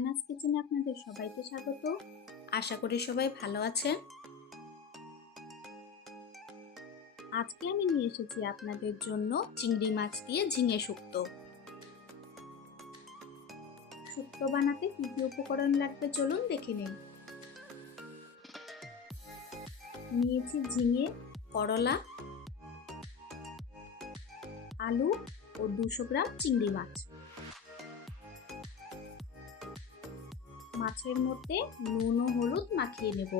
রায়নাস কিচেনে আপনাদের সবাইকে স্বাগত। আশা করি সবাই ভালো আছেন। আজকে আমি নিয়ে এসেছি আপনাদের জন্য চিংড়ি মাছ দিয়ে ঝিঙে শুক্তো। শুক্তো বানাতে কি কি উপকরণ লাগবে চলুন দেখে নিন। নিয়েছি ঝিঙে, করলা, আলু ও 200 গ্রাম চিংড়ি মাছ। মাছের মধ্যে নুন ও হলুদ মাখিয়ে নেব।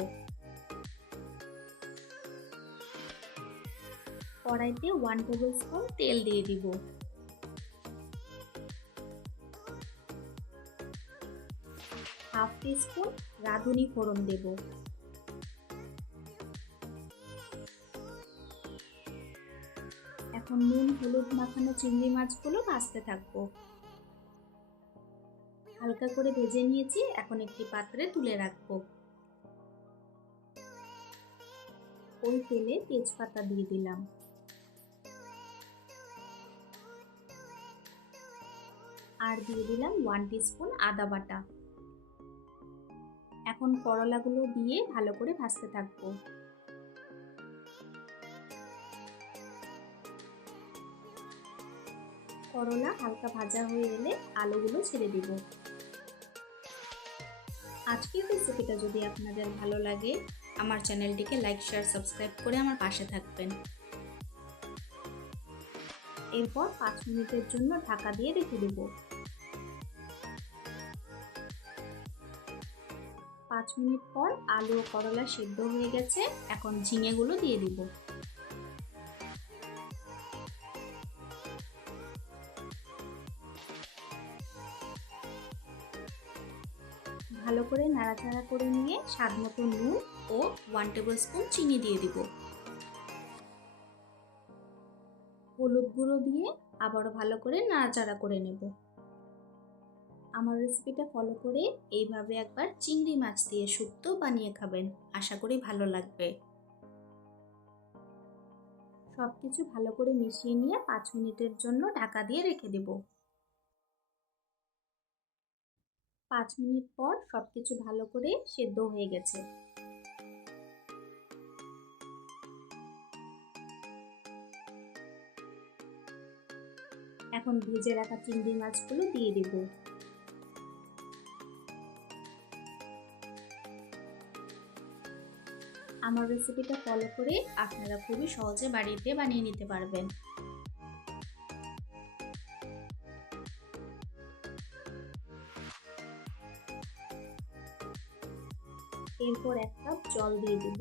কড়াইতে 1 টেবিল স্পুন তেল দিয়ে দিব। হাফ টিস্পুন রাঁধুনি ফোড়ন দেব। এখন নুন হলুদ মাখানো চিংড়ি মাছগুলো ভাজতে থাকবো। হালকা করে ভেজে নিয়েছি, এখন একটি পাত্রে তুলে রাখবো। ওই তেলে তেজপাতা দিয়ে দিলাম। আর দিয়ে দিলাম 1 টিস্পুন আদা বাটা। এখন করলাগুলো দিয়ে ভালো করে ভাজতে থাকবো। করলা হালকা ভাজা হয়ে এলে আলুগুলো ছেড়ে দিব। আজকের রেসিপিটা যদি আপনাদের ভালো লাগে আমার চ্যানেলটিকে লাইক শেয়ার সাবস্ক্রাইব করে আমার পাশে থাকবেন। এরপর 5 মিনিটের জন্য ঢাকা দিয়ে রেখে দেব। 5 মিনিট পর আলু ও করলা সিদ্ধ হয়ে গেছে, এখন ঝিঙেগুলো দিয়ে দিব। ভালো করে নাড়াচাড়া করে নিয়ে স্বাদ মতো নুন ও 1 টেবিল স্পুন চিনি দিয়ে দিব। হলুদ গুঁড়ো দিয়ে আবারও ভালো করে নাড়াচাড়া করে নেব। আমার রেসিপিটা ফলো করে এইভাবে একবার চিংড়ি মাছ দিয়ে শুক্তো বানিয়ে খাবেন, আশা করি ভালো লাগবে। সবকিছু ভালো করে মিশিয়ে নিয়ে 5 মিনিটের জন্য ঢাকা দিয়ে রেখে দেব। 5 মিনিট পর সবকিছু ভালো করে সেদ্ধ হয়ে গেছে। এখন ভেজে রাখা চিংড়ি মাছগুলো দিয়ে দেব। আমার রেসিপিটা ফলো করে আপনারা খুবই সহজে বাড়িতে বানিয়ে নিতে পারবেন। এরপর 1 কাপ জল দিয়ে দেব।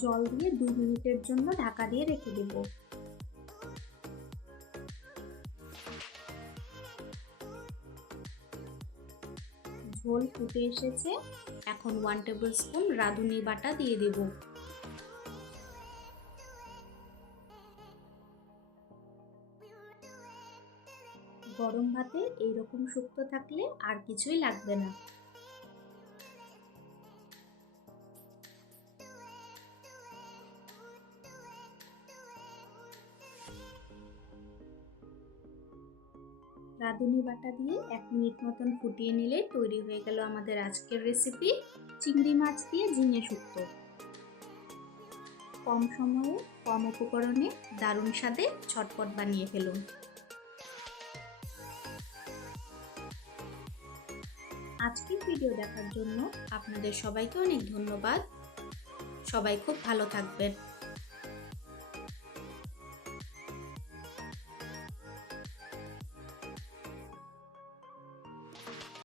জল দিয়ে 2 মিনিটের জন্য ঢাকা দিয়ে রেখে দেব। ঝোল ফুটে এসেছে, এখন 1 টেবিল স্পুন রাঁধুনি বাটা দিয়ে দেব। গরম ভাতে এইরকম শুক্তো থাকলে আর কিছুই লাগবে না। রাঁধুনি বাটা দিয়ে 1 মিনিট মতন ফুটিয়ে নিলে তৈরি হয়ে গেল আমাদের আজকের রেসিপি চিংড়ি মাছ দিয়ে ঝিঙে শুক্তো। কম সময়ে কম উপকরণে দারুণ স্বাদে ঝটপট বানিয়ে ফেলুন। আজকের ভিডিও দেখার জন্য আপনাদের সবাইকে অনেক ধন্যবাদ। সবাই খুব ভালো থাকবেন।